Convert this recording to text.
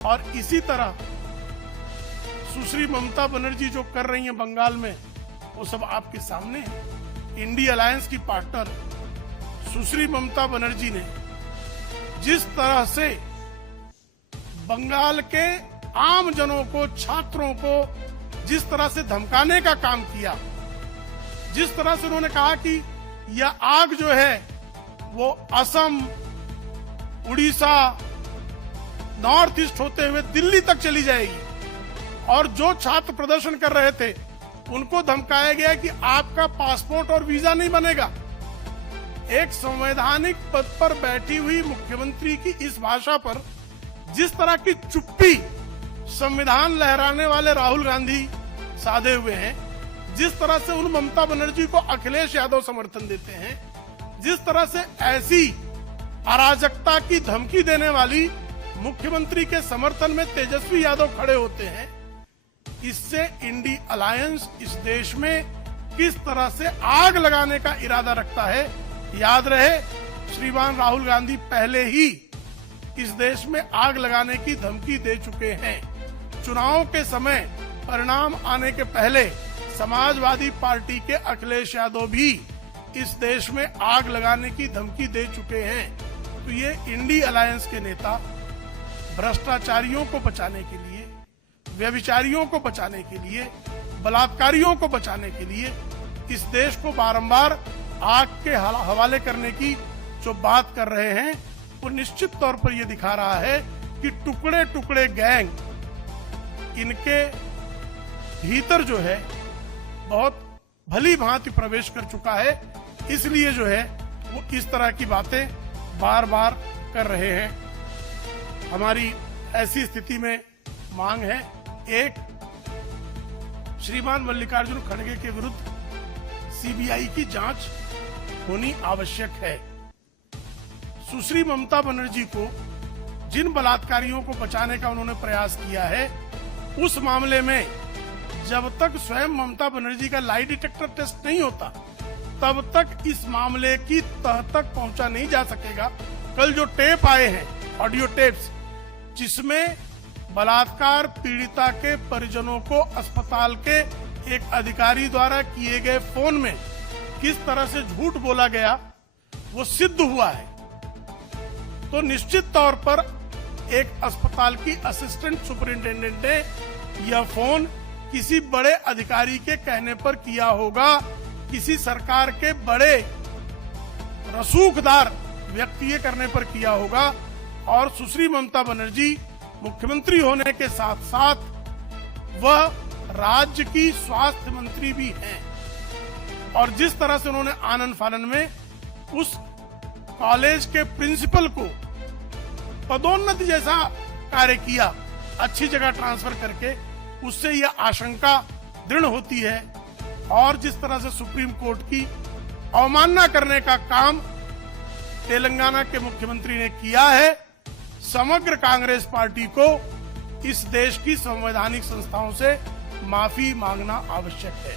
और इसी तरह सुश्री ममता बनर्जी जो कर रही हैं बंगाल में, वो सब आपके सामने है। इंडी अलायंस की पार्टनर सुश्री ममता बनर्जी ने जिस तरह से बंगाल के आम जनों को, छात्रों को जिस तरह से धमकाने का काम किया, जिस तरह से उन्होंने कहा कि यह आग जो है वो असम, उड़ीसा, नॉर्थ ईस्ट होते हुए दिल्ली तक चली जाएगी, और जो छात्र प्रदर्शन कर रहे थे उनको धमकाया गया कि आपका पासपोर्ट और वीजा नहीं बनेगा। एक संवैधानिक पद पर बैठी हुई मुख्यमंत्री की इस भाषा पर जिस तरह की चुप्पी संविधान लहराने वाले राहुल गांधी साधे हुए हैं, जिस तरह से उन ममता बनर्जी को अखिलेश यादव समर्थन देते हैं, जिस तरह से ऐसी अराजकता की धमकी देने वाली मुख्यमंत्री के समर्थन में तेजस्वी यादव खड़े होते हैं, इससे इंडी अलायंस इस देश में किस तरह से आग लगाने का इरादा रखता है। याद रहे, श्रीमान राहुल गांधी पहले ही इस देश में आग लगाने की धमकी दे चुके हैं। चुनाव के समय परिणाम आने के पहले समाजवादी पार्टी के अखिलेश यादव भी इस देश में आग लगाने की धमकी दे चुके हैं। तो ये इंडी अलायंस के नेता भ्रष्टाचारियों को बचाने के लिए, व्यभिचारियों को बचाने के लिए, बलात्कारियों को बचाने के लिए इस देश को बारंबार आग के हवाले करने की जो बात कर रहे हैं, वो निश्चित तौर पर ये दिखा रहा है कि टुकड़े टुकड़े गैंग इनके भीतर जो है बहुत भली भांति प्रवेश कर चुका है। इसलिए जो है वो इस तरह की बातें बार बार कर रहे हैं। हमारी ऐसी स्थिति में मांग है, एक, श्रीमान मल्लिकार्जुन खड़गे के विरुद्ध सीबीआई की जांच होनी आवश्यक है। सुश्री ममता बनर्जी को जिन बलात्कारियों को बचाने का उन्होंने प्रयास किया है, उस मामले में जब तक स्वयं ममता बनर्जी का लाई डिटेक्टर टेस्ट नहीं होता, तब तक इस मामले की तह तक पहुंचा नहीं जा सकेगा। कल जो टेप आए हैं, ऑडियो टेप्स, जिसमें बलात्कार पीड़िता के परिजनों को अस्पताल के एक अधिकारी द्वारा किए गए फोन में किस तरह से झूठ बोला गया, वो सिद्ध हुआ है। तो निश्चित तौर पर एक अस्पताल की असिस्टेंट सुपरिंटेंडेंट ने यह फोन किसी बड़े अधिकारी के कहने पर किया होगा, किसी सरकार के बड़े रसूखदार व्यक्ति के करने पर किया होगा। और सुश्री ममता बनर्जी मुख्यमंत्री होने के साथ साथ वह राज्य की स्वास्थ्य मंत्री भी हैं, और जिस तरह से उन्होंने आनन फानन में उस कॉलेज के प्रिंसिपल को पदोन्नति जैसा कार्य किया, अच्छी जगह ट्रांसफर करके, उससे यह आशंका दृढ़ होती है। और जिस तरह से सुप्रीम कोर्ट की अवमानना करने का काम तेलंगाना के मुख्यमंत्री ने किया है, समग्र कांग्रेस पार्टी को इस देश की संवैधानिक संस्थाओं से माफी मांगना आवश्यक है।